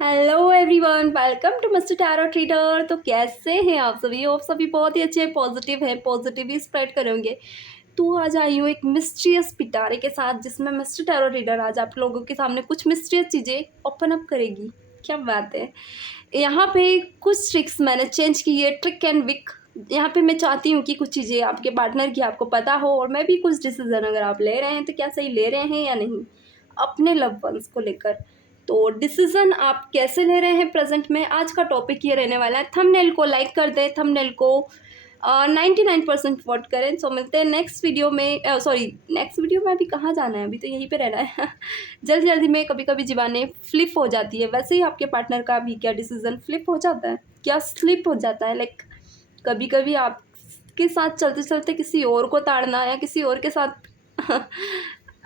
Hello everyone, welcome to mister tarot treader. तो कैसे हैं आप सभी बहुत ही अच्छे पॉजिटिव हैं, पॉजिटिव ही स्प्रेड करेंगे। तो आज आई हूँ एक मिस्ट्रियस पिटारे के साथ, जिसमें मिस्टर टैरो ट्रीडर आज आप लोगों के सामने कुछ मिस्ट्रियस चीज़ें ओपन अप करेगी। क्या बात है। यहाँ पे कुछ ट्रिक्स मैंने चेंज की है, ट्रिक एंड विक। यहाँ पे मैं चाहती हूँ कि कुछ चीज़ें आपके पार्टनर की आपको पता हो, और मैं भी कुछ डिसीजन अगर आप ले रहे हैं तो क्या सही ले रहे हैं या नहीं अपने लव वंस को लेकर। तो डिसीजन आप कैसे ले रहे हैं प्रेजेंट में, आज का टॉपिक ये रहने वाला है। थंबनेल को लाइक कर दें, थंबनेल को 99% वोट करें। सो मिलते हैं नेक्स्ट वीडियो में। नेक्स्ट वीडियो में अभी कहाँ जाना है, अभी तो यहीं पे रहना है। जल्दी जल्दी में कभी कभी ज़बानें फ्लिप हो जाती है। वैसे ही आपके पार्टनर का भी क्या डिसीजन फ्लिप हो जाता है, क्या स्लिप हो जाता है। लाइक कभी कभी आपके साथ चलते चलते किसी और को ताड़ना या किसी और के साथ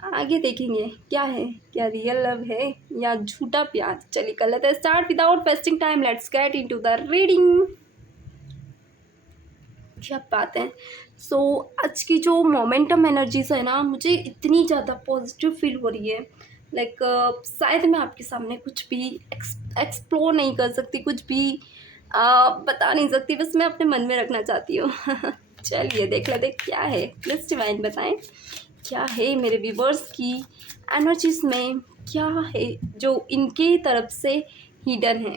आगे देखेंगे क्या है, क्या रियल लव है या झूठा प्यार। चलिए कर लेते हैं start without wasting time. Let's get into the reading. क्या बात है। सो आज की जो मोमेंटम एनर्जीज है ना, मुझे इतनी ज़्यादा पॉजिटिव फील हो रही है। लाइक शायद मैं आपके सामने कुछ भी एक्सप्लोर नहीं कर सकती, कुछ भी बता नहीं सकती, बस मैं अपने मन में रखना चाहती हूँ। चलिए देख लेते क्या है। प्लीज डिवाइन बताएं क्या है मेरे व्यूवर्स की एनर्जीज में, क्या है जो इनकी तरफ से हिडन है।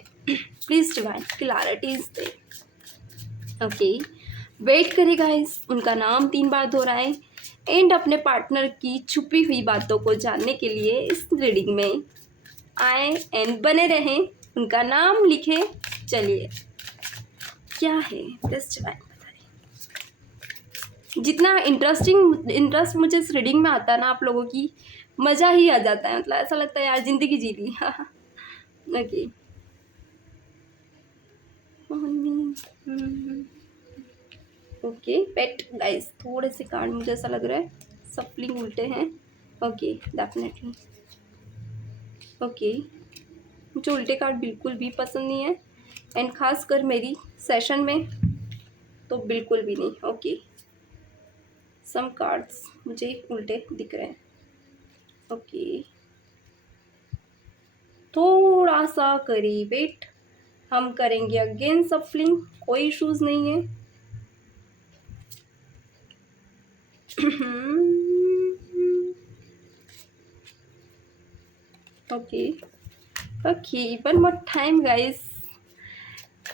प्लीज डिवाइन क्लैरिटीज दे। ओके, वेट करें गाइस, उनका नाम 3 बार दोहराएं एंड अपने पार्टनर की छुपी हुई बातों को जानने के लिए इस रीडिंग में आए एंड बने रहें, उनका नाम लिखें। चलिए क्या है प्लीज डिवाइन बताएं। जितना इंटरेस्ट मुझे इस रीडिंग में आता है ना, आप लोगों की मज़ा ही आ जाता है। मतलब ऐसा लगता है यार जिंदगी जी ली। ओके, ओके पेट गाइस, थोड़े से कार्ड मुझे ऐसा लग रहा है सफलिंग उल्टे हैं। ओके डेफिनेटली ओके, मुझे उल्टे कार्ड बिल्कुल भी पसंद नहीं है, एंड खासकर मेरी सेशन में तो बिल्कुल भी नहीं। ओके, सम कार्ड्स मुझे उल्टे दिख रहे हैं। ओके, थोड़ा सा करिए वेट, हम करेंगे अगेन सफलिंग, कोई इश्यूज नहीं है। Okay okay, one more time guys.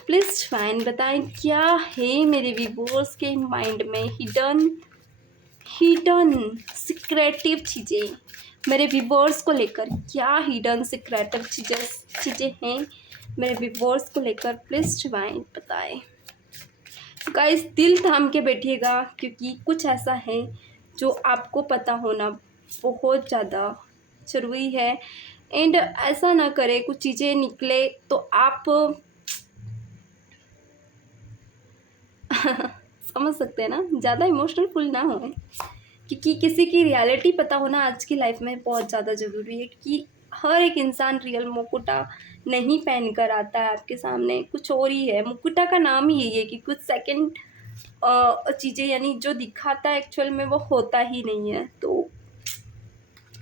Please fine बताएं क्या है मेरे व्यूअर्स के माइंड में हिडन सीक्रेटिव चीज़ें, मेरे व्यूअर्स को लेकर क्या हिडन सीक्रेटिव चीज़ें हैं मेरे व्यूअर्स को लेकर। प्लीज डिवाइन बताएं गाइस। दिल थाम के बैठिएगा, क्योंकि कुछ ऐसा है जो आपको पता होना बहुत ज़्यादा ज़रूरी है। एंड ऐसा ना करे कुछ चीज़ें निकले तो आप समझ सकते हैं ना, ज़्यादा इमोशनल फुल ना हो, क्योंकि किसी की रियलिटी पता होना आज की लाइफ में बहुत ज़्यादा ज़रूरी है। कि हर एक इंसान रियल मुकुटा नहीं पहन कर आता है आपके सामने, कुछ और ही है। मुकुटा का नाम ही यही है कि कुछ सेकंड चीज़ें, यानी जो दिखाता है एक्चुअल में वो होता ही नहीं है। तो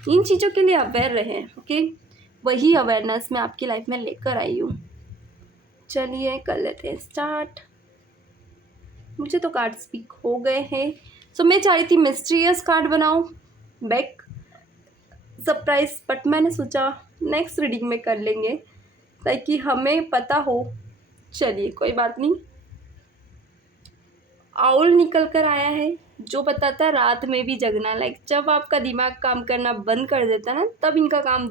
इन चीज़ों के लिए अवेयर रहें। ओके, वही अवेयरनेस मैं आपकी लाइफ में लेकर आई हूँ। चलिए कर लेते हैं स्टार्ट। मुझे तो कार्ड स्पीक हो गए हैं। सो मैं चाह रही थी मिस्टीरियस कार्ड बनाऊं बैक सरप्राइज, बट मैंने सोचा नेक्स्ट रीडिंग में कर लेंगे ताकि हमें पता हो। चलिए कोई बात नहीं। आउल निकल कर आया है जो बताता है रात में भी जगना। लाइक जब आपका दिमाग काम करना बंद कर देता है ना, तब इनका काम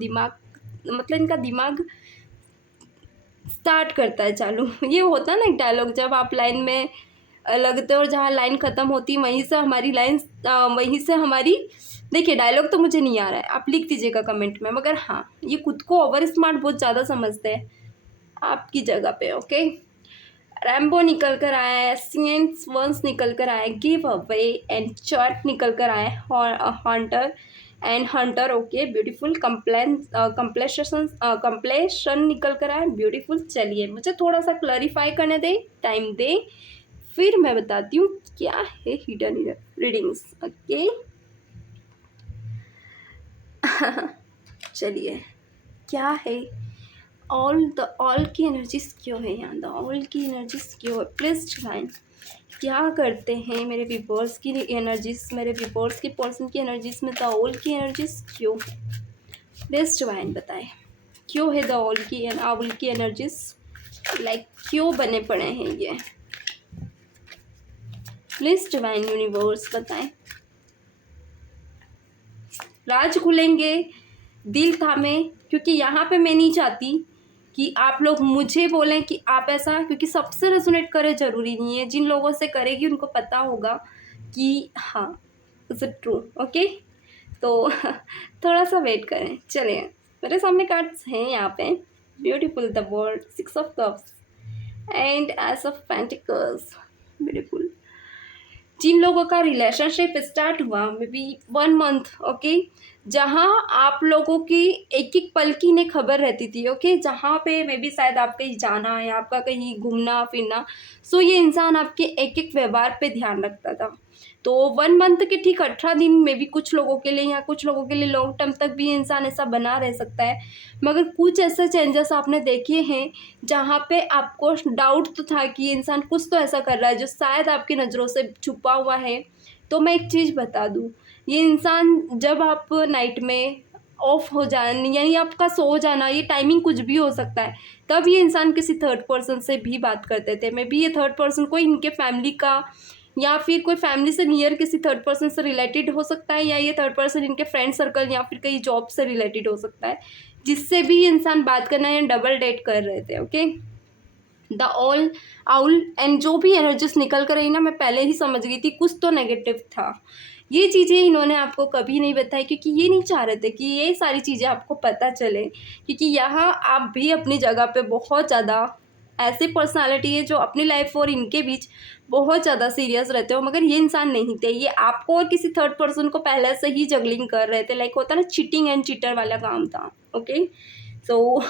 इनका दिमाग स्टार्ट करता है चालू। ये होता है ना एक डायलॉग, जब आप लाइन में लगते हो और जहाँ लाइन ख़त्म होती है वहीं से हमारी देखिए डायलॉग तो मुझे नहीं आ रहा है, आप लिख दीजिएगा कमेंट में। मगर हाँ, ये खुद को ओवर स्मार्ट बहुत ज़्यादा समझते हैं आपकी जगह पे। ओके, रैम्बो निकल कर आया है, सीएंस वंस निकल कर आया है, गिव अवे एंड चर्ट निकल कर आया है, hunter and hunter. Okay beautiful, completion निकल कर आया है, ब्यूटीफुल। चलिए मुझे थोड़ा सा क्लैरिफाई करने दे, टाइम दे, फिर मैं बताती हूँ क्या है हिडन रीडिंग्स। ओके चलिए क्या है ऑल की एनर्जीज क्यों है यहाँ, द ऑल की एनर्जीज क्यों है, प्लीज डिवाइन क्या करते हैं मेरे व्यूअर्स की एनर्जीज, मेरे व्यूअर्स की पर्सन की एनर्जीज में द ऑल की एनर्जीज क्यों है, प्लीज डिवाइन बताएं क्यों है द ऑल की एनर्जीज, लाइक क्यों बने पड़े हैं ये, प्लीज डिवाइन यूनिवर्स बताएं। राज खुलेंगे, दिल थामे, क्योंकि यहाँ पे मैं नहीं चाहती कि आप लोग मुझे बोलें कि आप ऐसा, क्योंकि सबसे रेजोनेट करे ज़रूरी नहीं है, जिन लोगों से करेगी उनको पता होगा कि हाँ इज़ इट ट्रू। ओके, तो थोड़ा सा वेट करें। चलिए, मेरे सामने कार्ड्स हैं यहाँ पे, beautiful, the world, 6 of cups and ace of pentacles, beautiful. जिन लोगों का रिलेशनशिप स्टार्ट हुआ मे बी 1 मंथ, ओके, जहाँ आप लोगों की एक एक पल की ने खबर रहती थी, ओके, जहाँ पे मे बी शायद आप कहीं जाना है, आपका कहीं घूमना फिरना, सो ये इंसान आपके एक एक व्यवहार पे ध्यान रखता था। तो 1 मंथ के ठीक 18 दिन में भी कुछ लोगों के लिए या कुछ लोगों के लिए लॉन्ग टर्म तक भी इंसान ऐसा बना रह सकता है, मगर कुछ ऐसे चेंजेस आपने देखे हैं जहाँ पे आपको डाउट तो था कि ये इंसान कुछ तो ऐसा कर रहा है जो शायद आपकी नज़रों से छुपा हुआ है। तो मैं एक चीज़ बता दूँ, ये इंसान जब आप नाइट में ऑफ हो जाने यानी आपका सो जाना, ये टाइमिंग कुछ भी हो सकता है, तब ये इंसान किसी थर्ड पर्सन से भी बात करते थे। मे बी ये थर्ड पर्सन कोई इनके फैमिली का या फिर कोई फैमिली से नियर किसी थर्ड पर्सन से रिलेटेड हो सकता है, या ये थर्ड पर्सन इनके फ्रेंड सर्कल या फिर कहीं जॉब से रिलेटेड हो सकता है, जिससे भी इंसान बात करना या डबल डेट कर रहे थे। Okay, the all owl and जो भी एनर्जीज निकल कर रही ना, मैं पहले ही समझ गई थी कुछ तो नेगेटिव था। ये चीज़ें इन्होंने आपको कभी नहीं बताई, क्योंकि ये नहीं चाह रहे थे कि ये सारी चीज़ें आपको पता चले, क्योंकि यहाँ आप भी अपनी जगह पे बहुत ज़्यादा ऐसी पर्सनालिटी है जो अपनी लाइफ और इनके बीच बहुत ज़्यादा सीरियस रहते हो, मगर ये इंसान नहीं थे। ये आपको और किसी थर्ड पर्सन को पहले से ही जगलिंग कर रहे थे, लाइक होता ना चीटिंग एंड चीटर वाला काम था। ओके, सो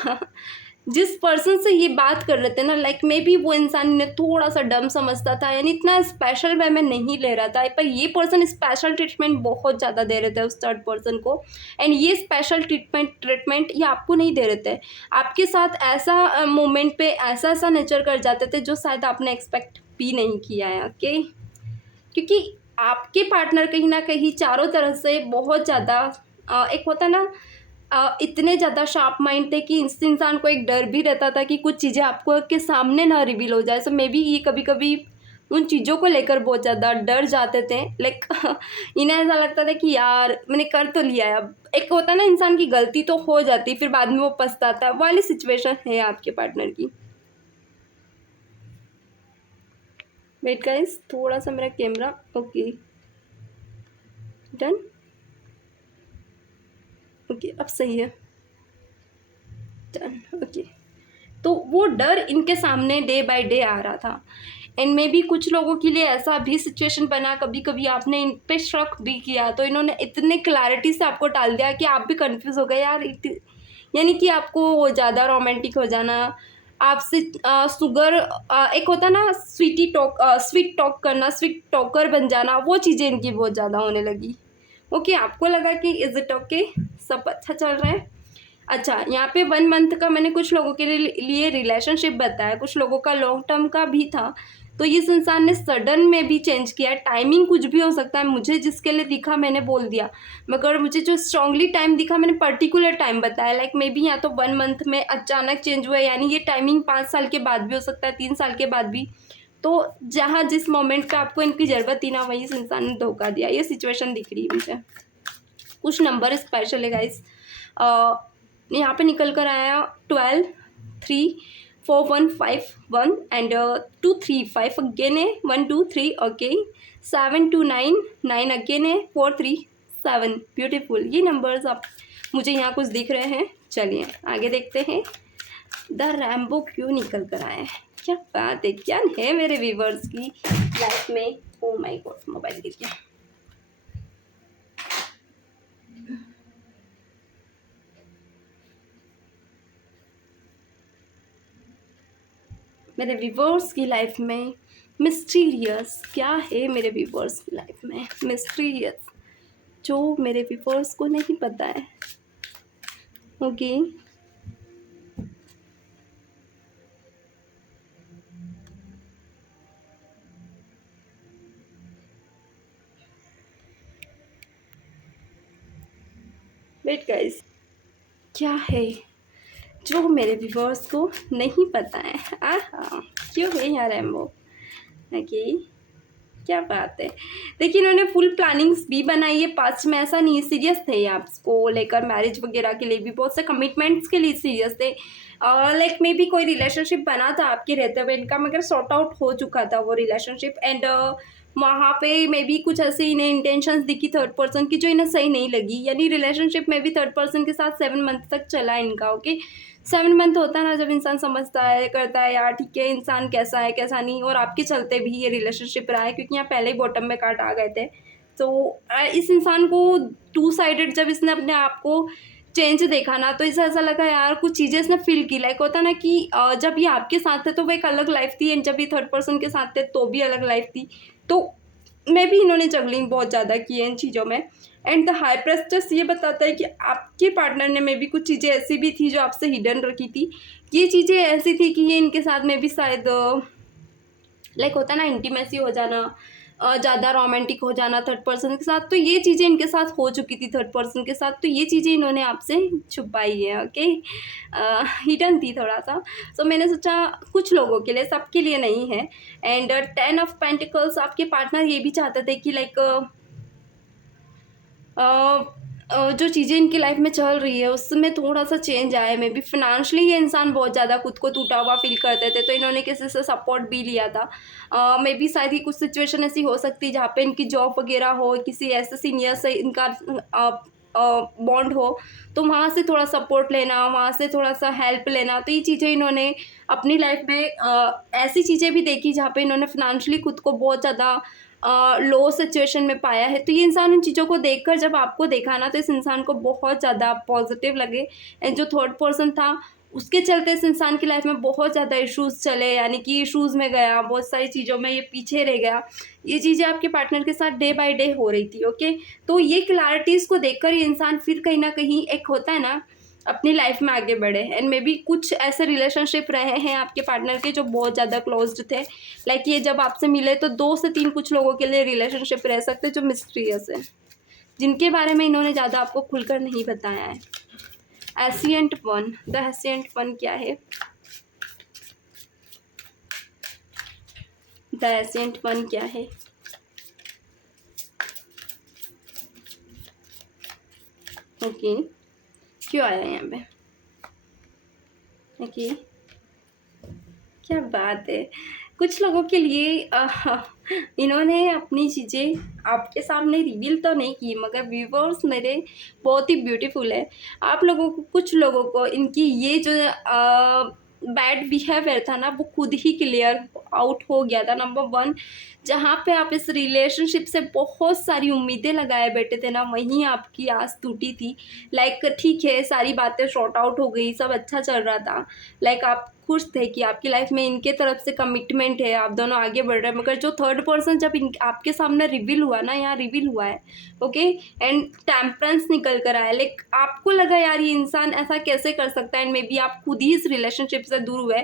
जिस पर्सन से ये बात कर रहे थे ना, लाइक मे बी वो इंसान ने थोड़ा सा डम समझता था, यानी इतना स्पेशल वे में नहीं ले रहा था, पर ये पर्सन स्पेशल ट्रीटमेंट बहुत ज़्यादा दे रहे थे उस थर्ड पर्सन को। एंड ये स्पेशल ट्रीटमेंट ये आपको नहीं दे रहे थे, आपके साथ ऐसा मोमेंट पे ऐसा ऐसा नेचर कर जाते थे जो शायद आपने एक्सपेक्ट भी नहीं किया है। ओके, क्योंकि आपके पार्टनर कहीं ना कहीं चारों तरफ से बहुत ज़्यादा एक होता ना इतने ज़्यादा शार्प माइंड थे कि इस इंसान को एक डर भी रहता था कि कुछ चीज़ें आपको के सामने ना रिवील हो जाए। सो मे बी ये कभी कभी उन चीज़ों को लेकर बहुत ज़्यादा डर जाते थे, लाइक इन्हें ऐसा लगता था कि यार मैंने कर तो लिया है, अब एक होता ना इंसान की गलती तो हो जाती, फिर बाद में वो पछताता है, वाली सिचुएशन है आपके पार्टनर की। वेट गाइस, थोड़ा सा मेरा कैमरा, ओके डन, ओके अब सही है, डन। ओके, तो वो डर इनके सामने डे बाय डे आ रहा था। एंड मे बी कुछ लोगों के लिए ऐसा भी सिचुएशन बना, कभी कभी आपने इन पे शक भी किया तो इन्होंने इतने क्लैरिटी से आपको टाल दिया कि आप भी कंफ्यूज हो गए यार। यानी कि आपको ज़्यादा रोमांटिक हो जाना, आपसे सुगर एक होता ना स्वीट टॉक करना, स्वीट टॉकर बन जाना, वो चीज़ें इनकी बहुत ज़्यादा होने लगी। ओके, आपको लगा कि इज़ इट ओके, सब अच्छा चल रहा है। अच्छा, यहाँ पे 1 मंथ का मैंने कुछ लोगों के लिए रिलेशनशिप बताया, कुछ लोगों का लॉन्ग टर्म का भी था। तो इस इंसान ने सडन में भी चेंज किया, टाइमिंग कुछ भी हो सकता है, मुझे जिसके लिए दिखा मैंने बोल दिया, मगर मुझे जो स्ट्रांगली टाइम दिखा मैंने पर्टिकुलर टाइम बताया, लाइक मे बी या तो 1 मंथ में अचानक चेंज हुआ, यानी ये टाइमिंग 5 साल के बाद भी हो सकता है, 3 साल के बाद भी। तो जहाँ जिस मोमेंट पे आपको इनकी ज़रूरत थी ना, वही इस इंसान ने धोखा दिया, ये सिचुएशन दिख रही है मुझे। कुछ नंबर स्पेशल है गाइस, यहाँ पे निकल कर आया 12, 3, 4, 1, 5, 1 एंड 2, 3, 5 अगेन है, 1, 2, 3, ओके, 7, 2, 9, 9 अगेन है, 4, 3, 7, ब्यूटीफुल। ये नंबर्स आप मुझे यहाँ कुछ दिख रहे हैं। चलिए आगे देखते हैं, द रैम्बो क्यों निकल कर आए, क्या बात है, क्या है मेरे व्यूवर्स की लाइफ में। ओ माय गॉड, मोबाइल गिर गया। मेरे व्यूवर्स की लाइफ में मिस्टीरियस क्या है, मेरे व्यूवर्स की लाइफ में मिस्टीरियस जो मेरे व्यूवर्स को नहीं पता है। ओके, वेट गाइस, क्या है जो मेरे व्यूवर्स को नहीं पता है? आहा, क्यों है यार रैम्बो? ओके, क्या बात है। देखिए इन्होंने फुल प्लानिंग्स भी बनाई है पास्ट में, ऐसा नहीं सीरियस थे ये आपको लेकर, मैरिज वगैरह के लिए भी बहुत से कमिटमेंट्स के लिए सीरियस थे। लाइक मे बी कोई रिलेशनशिप बना था आपके रहते हुए इनका, मगर सॉर्ट आउट हो चुका था वो रिलेशनशिप, एंड वहाँ पे मे बी कुछ ऐसे इन्हें इंटेंशंस दिखी थर्ड पर्सन की जो इन्हें सही नहीं लगी, यानी रिलेशनशिप में भी थर्ड पर्सन के साथ 7 मंथ तक चला इनका। ओके, 7 मंथ होता है ना जब इंसान समझता है, करता है यार ठीक है इंसान कैसा है कैसा नहीं, और आपके चलते भी ये रिलेशनशिप रहा है क्योंकि यहाँ पहले ही बॉटम में काट आ गए थे। तो इस इंसान को टू साइडेड जब इसने अपने आप को चेंज देखा ना, तो इसे ऐसा लगा यार कुछ चीज़ें इसने फील की, लाइक होता ना कि जब ये आपके साथ थे तो वो एक अलग लाइफ थी, एंड जब ये थर्ड पर्सन के साथ थे तो भी अलग लाइफ थी। तो मे भी इन्होंने जगलिंग बहुत ज़्यादा की है इन चीज़ों में। एंड द हाई प्रेस्टेस ये बताता है कि आपके पार्टनर ने मे बी कुछ चीज़ें ऐसी भी थी जो आपसे हिडन रखी थी। ये चीज़ें ऐसी थी कि ये इनके साथ में भी शायद लाइक होता है ना इंटीमेसी हो जाना, ज़्यादा रोमांटिक हो जाना थर्ड पर्सन के साथ, तो ये चीज़ें इनके साथ हो चुकी थी थर्ड पर्सन के साथ, तो ये चीज़ें इन्होंने आपसे छुपाई है। ओके, हिडन थी थोड़ा सा। सो मैंने सोचा कुछ लोगों के लिए, सबके लिए नहीं है। एंड 10 ऑफ पेंटिकल्स, आपके पार्टनर ये भी चाहते थे कि लाइक जो चीज़ें इनकी लाइफ में चल रही है उसमें थोड़ा सा चेंज आया। मे बी फिनेंशियली ये इंसान बहुत ज़्यादा खुद को टूटा हुआ फील करते थे, तो इन्होंने किसी से सपोर्ट भी लिया था। मे बी शायद ही कुछ सिचुएशन ऐसी हो सकती है जहाँ पे इनकी जॉब वगैरह हो, किसी ऐसे सीनियर से इनका बॉन्ड हो, तो वहाँ से थोड़ा सपोर्ट लेना, वहाँ से थोड़ा सा हेल्प लेना। तो ये चीज़ें इन्होंने अपनी लाइफ में ऐसी चीज़ें भी देखी जहाँ पे इन्होंने फिनेंशियली खुद को बहुत ज़्यादा लो सिचुएशन में पाया है। तो ये इंसान उन चीज़ों को देखकर जब आपको देखा ना, तो इस इंसान को बहुत ज़्यादा पॉजिटिव लगे। एंड जो थर्ड पर्सन था उसके चलते इस इंसान की लाइफ में बहुत ज़्यादा इश्यूज़ चले, यानी कि इश्यूज़ में गया, बहुत सारी चीज़ों में ये पीछे रह गया। ये चीज़ें आपके पार्टनर के साथ डे बाय डे हो रही थी। ओके, तो ये क्लैरिटीज़ को देखकर ये इंसान फिर कहीं ना कहीं एक होता है ना अपनी लाइफ में आगे बढ़े। एंड मे बी कुछ ऐसे रिलेशनशिप रहे हैं आपके पार्टनर के जो बहुत ज़्यादा क्लोज्ड थे, लाइक ये जब आपसे मिले तो 2 से 3 कुछ लोगों के लिए रिलेशनशिप रह सकते हैं जो मिस्टीरियस है, जिनके बारे में इन्होंने ज़्यादा आपको खुलकर नहीं बताया है। Ancient one, the ancient one क्या है? द एशियंट वन क्या है? ओके, क्यों आया यहाँ पे? ओके, क्या बात है। कुछ लोगों के लिए इन्होंने अपनी चीज़ें आपके सामने रिवील तो नहीं की, मगर व्यूवर्स मेरे बहुत ही ब्यूटीफुल है। आप लोगों को, कुछ लोगों को इनकी ये जो बैड बिहेवियर था ना वो खुद ही क्लियर आउट हो गया था। नंबर 1, जहाँ पे आप इस रिलेशनशिप से बहुत सारी उम्मीदें लगाए बैठे थे ना, वहीं आपकी आस टूटी थी। लाइक ठीक है सारी बातें शॉर्ट आउट हो गई, सब अच्छा चल रहा था, लाइक आप खुश थे कि आपकी लाइफ में इनके तरफ से कमिटमेंट है, आप दोनों आगे बढ़ रहे हैं। मगर जो थर्ड पर्सन जब आपके सामने रिवील हुआ ना, यहाँ रिवील हुआ है ओके, एंड टेम्परेंस निकल कर आया, लाइक आपको लगा यार ये इंसान ऐसा कैसे कर सकता है, एंड मे बी आप खुद ही इस रिलेशनशिप से दूर हुए।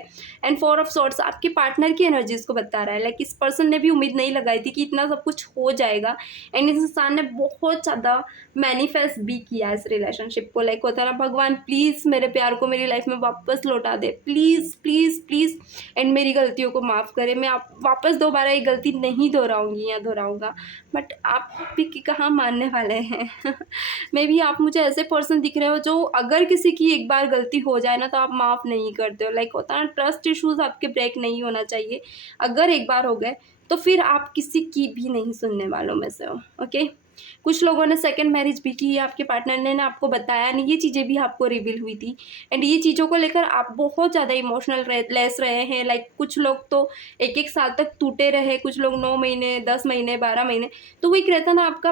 एंड 4 ऑफ सॉर्ट्स आपके पार्टनर की एनर्जीज को बता रहा है, लाइक इस पर्सन ने भी उम्मीद नहीं लगाई थी कि इतना सब कुछ हो जाएगा। एंड इस इंसान ने बहुत ज़्यादा मैनिफेस्ट भी किया इस रिलेशनशिप को, लाइक होता है ना भगवान प्लीज़ मेरे प्यार को मेरी लाइफ में वापस लौटा दे, प्लीज़ प्लीज़ प्लीज़, एंड मेरी गलतियों को माफ़ करे, मैं आप वापस दोबारा ये गलती नहीं दोहराऊंगी या दोहराऊंगा। बट आप भी कहाँ मानने वाले हैं मे बी आप मुझे ऐसे पर्सन दिख रहे हो जो अगर किसी की एक बार गलती हो जाए ना तो आप माफ़ नहीं करते हो, लाइक होता है ना ट्रस्ट इशूज़ आपके ब्रेक नहीं होना चाहिए। अगर एक बार हो गए तो फिर आप किसी की भी नहीं सुनने वालों में से हो। ओके, कुछ लोगों ने सेकंड मैरिज भी की है, आपके पार्टनर ने ना आपको बताया नहीं, ये चीज़ें भी आपको रिवील हुई थी। एंड ये चीज़ों को लेकर आप बहुत ज़्यादा इमोशनल लेस रहे हैं, लाइक कुछ लोग तो 1-1 साल तक टूटे रहे, कुछ लोग 9 महीने, 10 महीने, 12 महीने। तो वो एक रहता ना आपका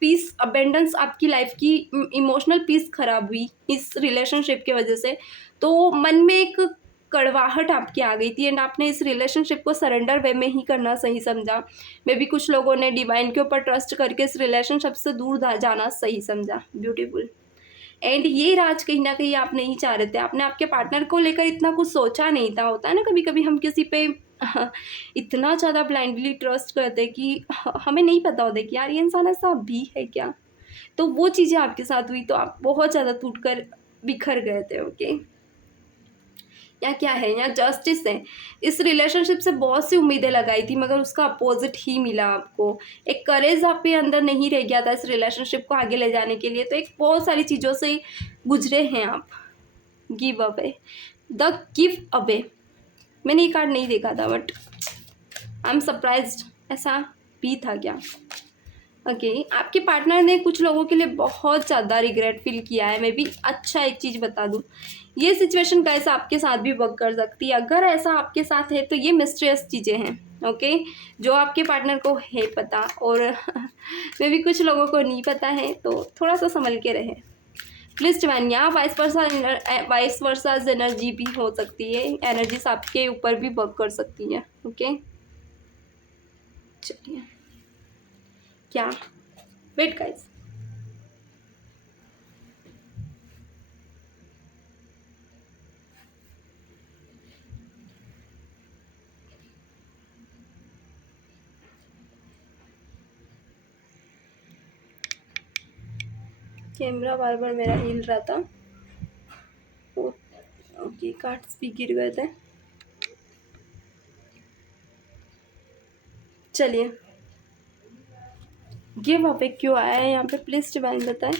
पीस अबेंडेंस, आपकी लाइफ की इमोशनल पीस खराब हुई इस रिलेशनशिप की वजह से। तो मन में एक कड़वाहट आपकी आ गई थी, एंड आपने इस रिलेशनशिप को सरेंडर वे में ही करना सही समझा। मे बी कुछ लोगों ने डिवाइन के ऊपर ट्रस्ट करके इस रिलेशनशिप से दूर जाना सही समझा। ब्यूटीफुल। एंड ये राज कहीं ना कहीं आप नहीं चाह रहे थे, आपने आपके पार्टनर को लेकर इतना कुछ सोचा नहीं था। होता है ना कभी कभी हम किसी पे इतना ज़्यादा ब्लाइंडली ट्रस्ट करते कि हमें नहीं पता होता कि यार ये इंसान ऐसा भी है क्या। तो वो चीज़ें आपके साथ हुई तो आप बहुत ज़्यादा टूट कर बिखर गए थे। ओके, या क्या है, यहाँ जस्टिस है। इस रिलेशनशिप से बहुत सी उम्मीदें लगाई थी मगर उसका अपोजिट ही मिला आपको। एक करेज आपके अंदर नहीं रह गया था इस रिलेशनशिप को आगे ले जाने के लिए, तो एक बहुत सारी चीज़ों से गुजरे हैं आप। Give away, the give away, मैंने ये कार्ड नहीं देखा था बट आई एम सरप्राइज्ड, ऐसा भी था क्या। ओके, आपके पार्टनर ने कुछ लोगों के लिए बहुत ज़्यादा रिग्रेट फील किया है। मैं भी अच्छा एक चीज़ बता दूँ, ये सिचुएशन कैसे आपके साथ भी वर्क कर सकती है। अगर ऐसा आपके साथ है तो ये मिस्टीरियस चीज़ें हैं। ओके, जो आपके पार्टनर को है पता और मे भी कुछ लोगों को नहीं पता है, तो थोड़ा सा संभल के रहे प्लीज डिवाइन। यहाँ वाइस वर्सा एनर्जी भी हो सकती है, एनर्जीज आपके ऊपर भी वर्क कर सकती है। ओके, चलिए क्या, वेट गाइस, कैमरा बार बार मेरा हिल रहा था। ओके, कार्ड्स भी गिर गए थे। चलिए, गिव अवे क्यों आया है यहाँ पे, प्लीज डिवाइन बताएं,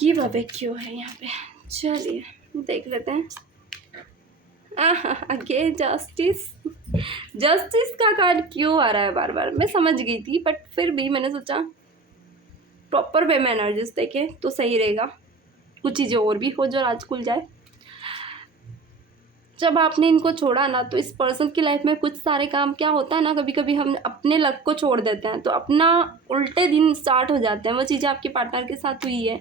गिव अवे क्यों है यहाँ पे। चलिए देख लेते हैं। आगे जस्टिस, जस्टिस का कार्ड क्यों आ रहा है बार बार, मैं समझ गई थी बट फिर भी मैंने सोचा प्रॉपर वे में एनर्जीज देखे तो सही रहेगा, कुछ चीज़ें और भी हो जो आज खुल जाए। जब आपने इनको छोड़ा ना, तो इस पर्सन की लाइफ में कुछ सारे काम, क्या होता है ना, कभी कभी हम अपने लक को छोड़ देते हैं तो अपना उल्टे दिन स्टार्ट हो जाते हैं। वो चीज़ें आपके पार्टनर के साथ हुई है।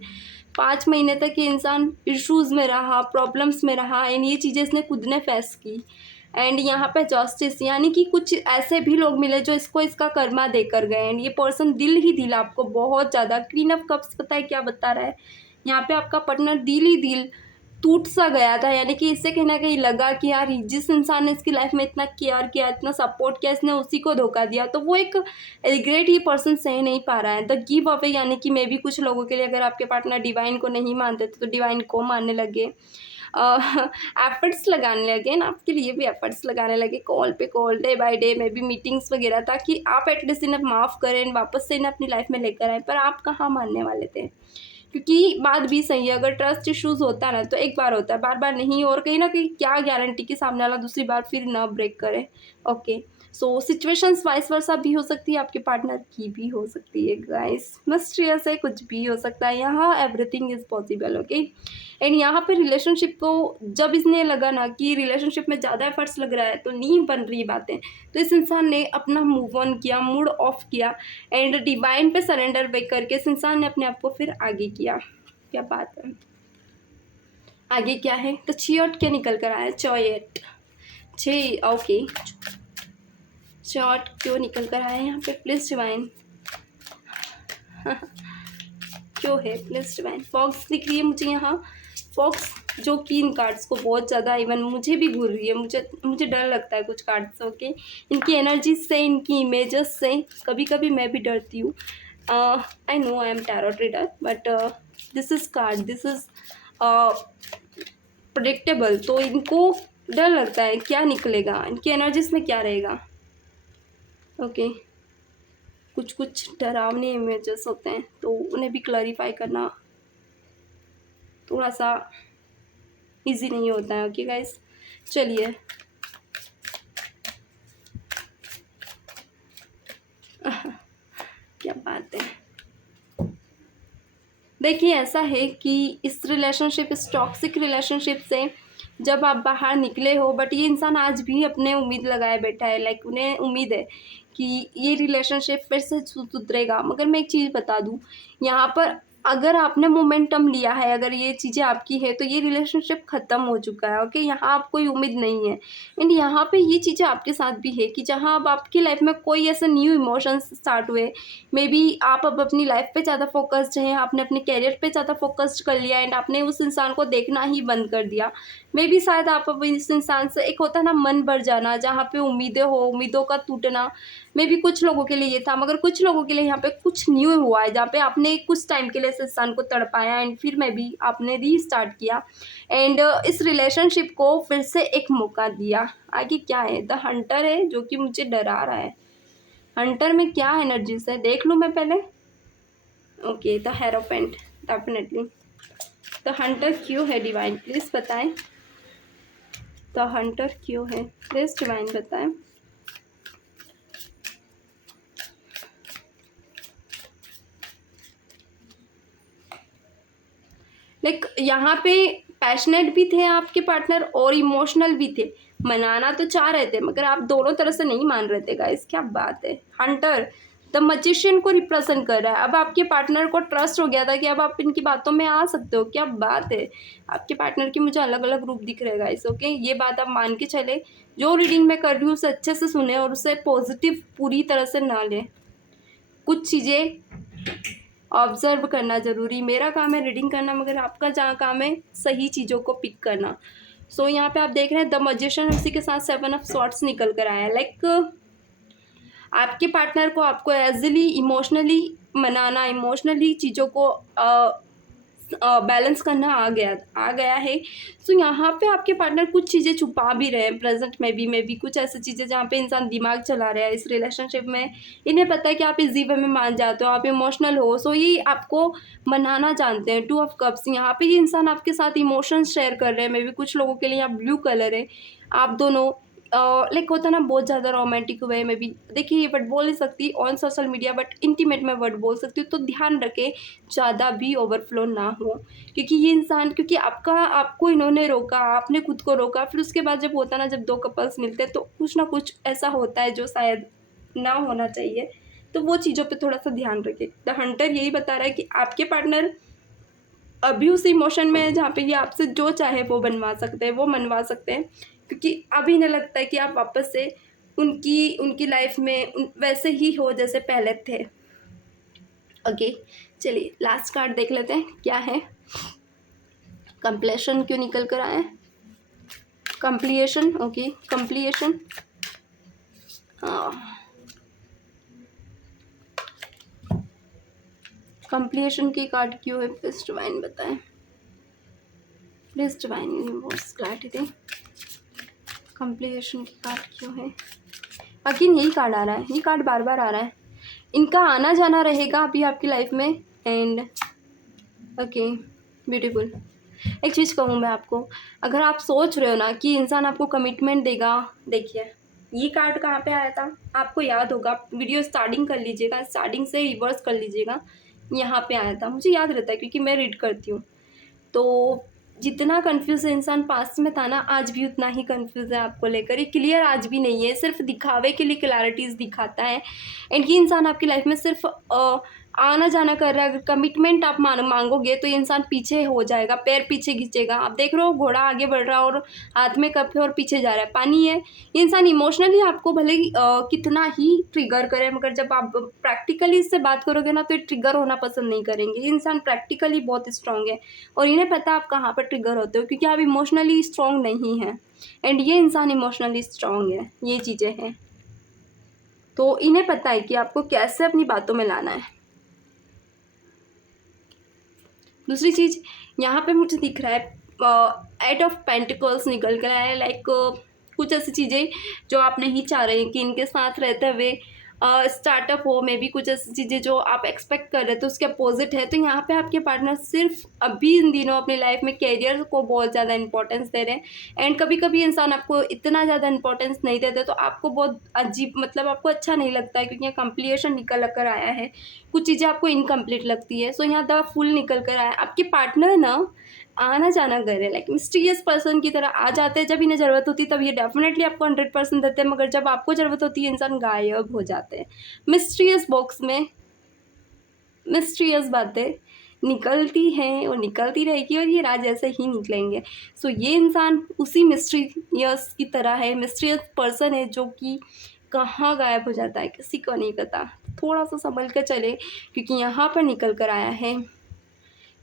5 महीने तक ये इंसान इश्यूज़ में रहा, प्रॉब्लम्स में रहा एंड ये चीज़ें इसने खुद ने फेस की। एंड यहाँ पे जस्टिस, यानी कि कुछ ऐसे भी लोग मिले जो इसको इसका कर्मा देकर गए। एंड ये पर्सन दिल ही दिल आपको बहुत ज़्यादा, क्वीन ऑफ कप्स पता है क्या बता रहा है यहाँ पे, आपका पार्टनर दिल ही दिल टूट सा गया था। यानी कि इससे कहीं ना कहीं लगा कि यार जिस इंसान ने इसकी लाइफ में इतना केयर किया, इतना सपोर्ट किया, इसने उसी को धोखा दिया। तो वो एक रिग्रेट ये पर्सन सह नहीं पा रहा है। द गिव अवे, यानी कि मे भी कुछ लोगों के लिए अगर आपके पार्टनर डिवाइन को नहीं मानते थे तो डिवाइन को मानने लगे, एफर्ट्स लगाने लगे ना, आपके लिए भी एफर्ट्स लगाने लगे, कॉल पे कॉल, डे बाय डे में भी मीटिंग्स वगैरह, ताकि आप एटलीस्ट इन्हें माफ़ करें, वापस से इन्हें अपनी लाइफ में लेकर आए। पर आप कहाँ मानने वाले थे, क्योंकि बात भी सही है, अगर ट्रस्ट इश्यूज़ होता है ना तो एक बार होता है, बार बार नहीं। और कहीं ना कहीं क्या गारंटी कि सामने वाला दूसरी बार फिर ना ब्रेक करे। ओके, सो सिचुएशंस वाइस वर्सा भी हो सकती है, आपके पार्टनर की भी हो सकती है गाइस, मिस्टीरियस है, कुछ भी हो सकता है यहाँ, everything is possible. Okay, and यहाँ पे रिलेशनशिप को जब इसने लगा ना कि रिलेशनशिप में ज़्यादा एफर्ट्स लग रहा है तो नहीं बन रही बातें, तो इस इंसान ने अपना मूव ऑन किया, मूड ऑफ किया एंड डिवाइन पे सरेंडर बैक करके इस इंसान ने अपने आप को फिर आगे किया। क्या बात है, आगे क्या है, तो चियट क्या निकल कर आया, चॉयट छे। ओके, चॉट क्यों निकल कर आया यहाँ पे, प्लीज डिवाइन क्यों है, प्लीज डिवाइन। फॉक्स दिख रही है मुझे यहाँ, फॉक्स जो कि इन कार्ड्स को बहुत ज़्यादा, इवन मुझे भी घूर रही है, मुझे डर लगता है कुछ कार्ड्स। ओके, इनकी एनर्जी से, इनकी इमेजेस से कभी कभी मैं भी डरती हूँ। I know I am tarot reader but this is card, this is predictable, तो इनको डर लगता है क्या निकलेगा, इनकी एनर्जीज में क्या रहेगा। ओके, कुछ कुछ डरावने इमेजेस होते हैं तो उन्हें भी क्लैरिफाई करना थोड़ा सा इजी नहीं होता है। ओके गाइस, चलिए क्या बात है, देखिए ऐसा है कि इस रिलेशनशिप, इस टॉक्सिक रिलेशनशिप से जब आप बाहर निकले हो, बट ये इंसान आज भी अपने उम्मीद लगाए बैठा है। लाइक उन्हें उम्मीद है कि ये रिलेशनशिप फिर से सुधरेगा। मगर मैं एक चीज़ बता दूँ यहाँ पर, अगर आपने मोमेंटम लिया है, अगर ये चीज़ें आपकी है तो ये रिलेशनशिप ख़त्म हो चुका है। ओके, यहाँ आप कोई उम्मीद नहीं है। एंड यहाँ पे ये चीज़ें आपके साथ भी है कि जहाँ अब आपकी लाइफ में कोई ऐसे न्यू इमोशंस स्टार्ट हुए, मे बी आप अब अपनी लाइफ पे ज़्यादा फोकस्ड हैं, आपने अपने कैरियर पे ज़्यादा फोकस्ड कर लिया एंड आपने उस इंसान को देखना ही बंद कर दिया। मे बी शायद आप अब इस इंसान से, एक होता है ना मन भर जाना, जहाँ पे उम्मीदें हो, उम्मीदों का टूटना, मे बी कुछ लोगों के लिए ये था, मगर कुछ लोगों के लिए यहाँ पे कुछ न्यू हुआ है, जहाँ पे आपने कुछ टाइम के लिए इस इंसान को तड़पाया एंड फिर मे बी आपने रीस्टार्ट किया एंड इस रिलेशनशिप को फिर से एक मौका दिया। आगे क्या है? द हंटर है जो कि मुझे डरा रहा है। हंटर में क्या एनर्जीज है देख लूँ मैं पहले। Okay, the hierophant, definitely the Hunter क्यों है डिवाइन, प्लीज़ बताएं। द हंटर क्यों है, प्लीज़ डिवाइन बताएं। यहाँ पे पैशनेट भी थे आपके पार्टनर और इमोशनल भी थे, मनाना तो चाह रहे थे मगर आप दोनों तरह से नहीं मान रहे थे गाइस, क्या बात है। हंटर द मैजिशियन को रिप्रेजेंट कर रहा है। अब आपके पार्टनर को ट्रस्ट हो गया था कि अब आप इनकी बातों में आ सकते हो, क्या बात है। आपके पार्टनर के मुझे अलग अलग रूप दिख रहे हैं गाइस, ओके। ये बात आप मान के चले, जो रीडिंग मैं कर रही हूँ उसे अच्छे से सुने और उसे पॉजिटिव पूरी तरह से ना लें। कुछ चीज़ें ऑब्जर्व करना ज़रूरी, मेरा काम है रीडिंग करना मगर आपका जहाँ काम है सही चीज़ों को पिक करना। सो यहाँ पे आप देख रहे हैं द मैजिशियन, उसी के साथ 7 ऑफ स्वॉर्ड्स निकल कर आया है। आपके पार्टनर को आपको एजली इमोशनली मनाना, इमोशनली चीज़ों को बैलेंस करना आ गया है। सो यहाँ पे आपके पार्टनर कुछ चीज़ें छुपा भी रहे हैं प्रेजेंट में भी कुछ ऐसी चीज़ें जहाँ पे इंसान दिमाग चला रहा है इस रिलेशनशिप में। इन्हें पता है कि आप इजी वे में मान जाते हो, आप इमोशनल हो, सो ये आपको मनाना जानते हैं। 2 ऑफ कप्स, यहाँ पे ये इंसान आपके साथ इमोशंस शेयर कर रहे हैं। मे बी कुछ लोगों के लिए आप ब्लू कलर है, आप दोनों होता ना बहुत ज़्यादा रोमांटिक वे में भी, देखिए ये वर्ड बोल नहीं सकती on social media but intimate में वर्ड बोल सकती हूँ, तो ध्यान रखें ज़्यादा भी ओवरफ्लो ना हो। क्योंकि ये इंसान, क्योंकि आपको इन्होंने रोका, आपने खुद को रोका, फिर उसके बाद जब होता ना, जब 2 कपल्स मिलते हैं तो कुछ ना कुछ ऐसा होता है जो शायद ना होना चाहिए, तो वो चीज़ों पे थोड़ा सा ध्यान रखें। द हंटर यही बता रहा है कि आपके पार्टनर अभी उस इमोशन में है जहाँ पे ये आपसे जो चाहे वो बनवा सकते हैं, वो मनवा सकते हैं, क्योंकि अभी इन्हें लगता है कि आप वापस से उनकी लाइफ में वैसे ही हो जैसे पहले थे। ओके, चलिए लास्ट कार्ड देख लेते हैं क्या है। कंप्लीशन क्यों निकल कर आए? Completion, okay, completion. कंप्लीशन की कार्ड क्यों है, प्लीज डिवाइन बताएं, please divine universe clarity. Completion की कार्ड क्यों है? अगेन यही कार्ड आ रहा है, ये कार्ड बार बार आ रहा है। इनका आना जाना रहेगा अभी आपकी लाइफ में एंड ओके, ब्यूटीफुल। एक चीज़ कहूँ मैं आपको, अगर आप सोच रहे हो ना कि इंसान आपको कमिटमेंट देगा, देखिए ये कार्ड कहाँ पे आया था आपको याद होगा, वीडियो स्टार्टिंग कर लीजिएगा, स्टार्टिंग से रिवर्स कर लीजिएगा, यहाँ पे आया था, मुझे याद रहता है क्योंकि मैं रीड करती हूँ। तो जितना कंफ्यूज इंसान पास्ट में था ना, आज भी उतना ही कंफ्यूज है आपको लेकर, ये क्लियर आज भी नहीं है, सिर्फ दिखावे के लिए क्लैरिटीज़ दिखाता है। एंड ये इंसान आपकी लाइफ में सिर्फ आना जाना कर रहा है। अगर कमिटमेंट आप मांगोगे तो ये इंसान पीछे हो जाएगा, पैर पीछे खींचेगा। आप देख रहे हो घोड़ा आगे बढ़ रहा है और हाथ में कप है और पीछे जा रहा है, पानी है। ये इंसान इमोशनली आपको भले ही कितना ही ट्रिगर करे, मगर जब आप प्रैक्टिकली इससे बात करोगे ना तो ये ट्रिगर होना पसंद नहीं करेंगे। ये इंसान प्रैक्टिकली बहुत स्ट्रांग है और इन्हें पता है आप कहाँ पर ट्रिगर होते हो, क्योंकि आप इमोशनली स्ट्रांग नहीं हैं एंड ये इंसान इमोशनली स्ट्रांग है, ये चीज़ें हैं। तो इन्हें पता है कि आपको कैसे अपनी बातों में लाना है। दूसरी चीज़ यहाँ पे मुझे दिख रहा है 8 ऑफ पेंटिकल्स निकल कर आया है। लाइक कुछ ऐसी चीज़ें जो आप नहीं चाह रहे हैं कि इनके साथ रहते हुए स्टार्टअप हो, मे बी कुछ ऐसी चीज़ें जो आप एक्सपेक्ट कर रहे थे उसके अपोजिट है। तो यहाँ पे आपके पार्टनर सिर्फ अभी इन दिनों अपनी लाइफ में कैरियर को बहुत ज़्यादा इंपॉर्टेंस दे रहे हैं एंड कभी कभी इंसान आपको इतना ज़्यादा इंपॉर्टेंस नहीं देते तो आपको बहुत अजीब, मतलब आपको अच्छा नहीं लगता है, क्योंकि यहाँ कंप्लीशन निकल कर आया है, कुछ चीज़ें आपको इनकम्प्लीट लगती है। सो यहाँ द फुल निकल कर आया है। आपके पार्टनर ना आना जाना कर रहे हैं, लाइक मिस्टीरियस पर्सन की तरह आ जाते हैं, जब इन्हें ज़रूरत होती है तब ये डेफिनेटली आपको 100% देते हैं, मगर जब आपको ज़रूरत होती है इंसान गायब हो जाते हैं। मिस्टीरियस बॉक्स में मिस्टीरियस बातें निकलती हैं और निकलती रहेगी और ये राज ऐसे ही निकलेंगे। सो ये इंसान उसी मिस्टीरियस की तरह है, मिस्टीरियस पर्सन है जो कि कहाँ गायब हो जाता है किसी को नहीं पता। थोड़ा सा संभल कर चले, क्योंकि यहाँ पर निकल कर आया है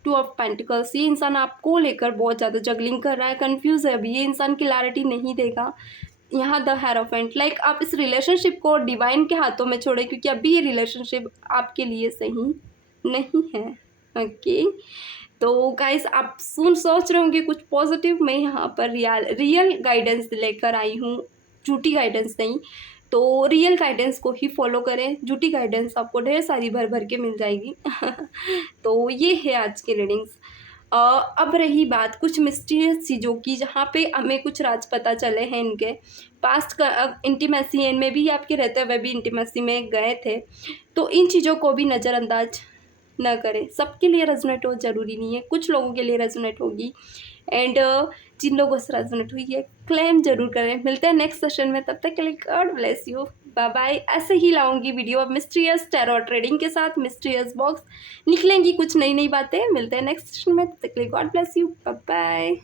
2 ऑफ पेंटिकल्स। ये इंसान आपको लेकर बहुत ज़्यादा जगलिंग कर रहा है, कंफ्यूज है अभी, ये इंसान क्लैरिटी नहीं देगा। यहाँ द हेरोफेंट, लाइक आप इस रिलेशनशिप को डिवाइन के हाथों में छोड़ें, क्योंकि अभी ये रिलेशनशिप आपके लिए सही नहीं है। ओके, तो गाइस आप सोच रहे होंगे कुछ पॉजिटिव, मैं यहाँ पर रियल गाइडेंस लेकर आई हूँ, झूठी गाइडेंस नहीं। तो रियल गाइडेंस को ही फॉलो करें, झूठी गाइडेंस आपको ढेर सारी भर भर के मिल जाएगी। तो ये है आज की रीडिंग्स। अब रही बात कुछ मिस्टीरियस चीज़ों की, जहाँ पे हमें कुछ राज पता चले हैं इनके पास्ट का। इंटीमेसी इनमें भी आपके रहते हुए भी इंटीमेसी में गए थे, तो इन चीज़ों को भी नज़रअंदाज ना करें। सबके लिए रेजोनेट हो ज़रूरी नहीं है, कुछ लोगों के लिए रेजोनेट होगी, एंड जिन लोगों से रेजोनेट हुई है क्लेम जरूर करें। मिलते हैं नेक्स्ट सेशन में, तब तक के लिए God bless you, bye bye. ऐसे ही लाऊंगी वीडियो अब मिस्टीरियस टैरो ट्रेडिंग के साथ, मिस्टीरियस बॉक्स निकलेंगी कुछ नई नई बातें। मिलते हैं नेक्स्ट सेशन में, तब तक के लिए God bless you, bye bye.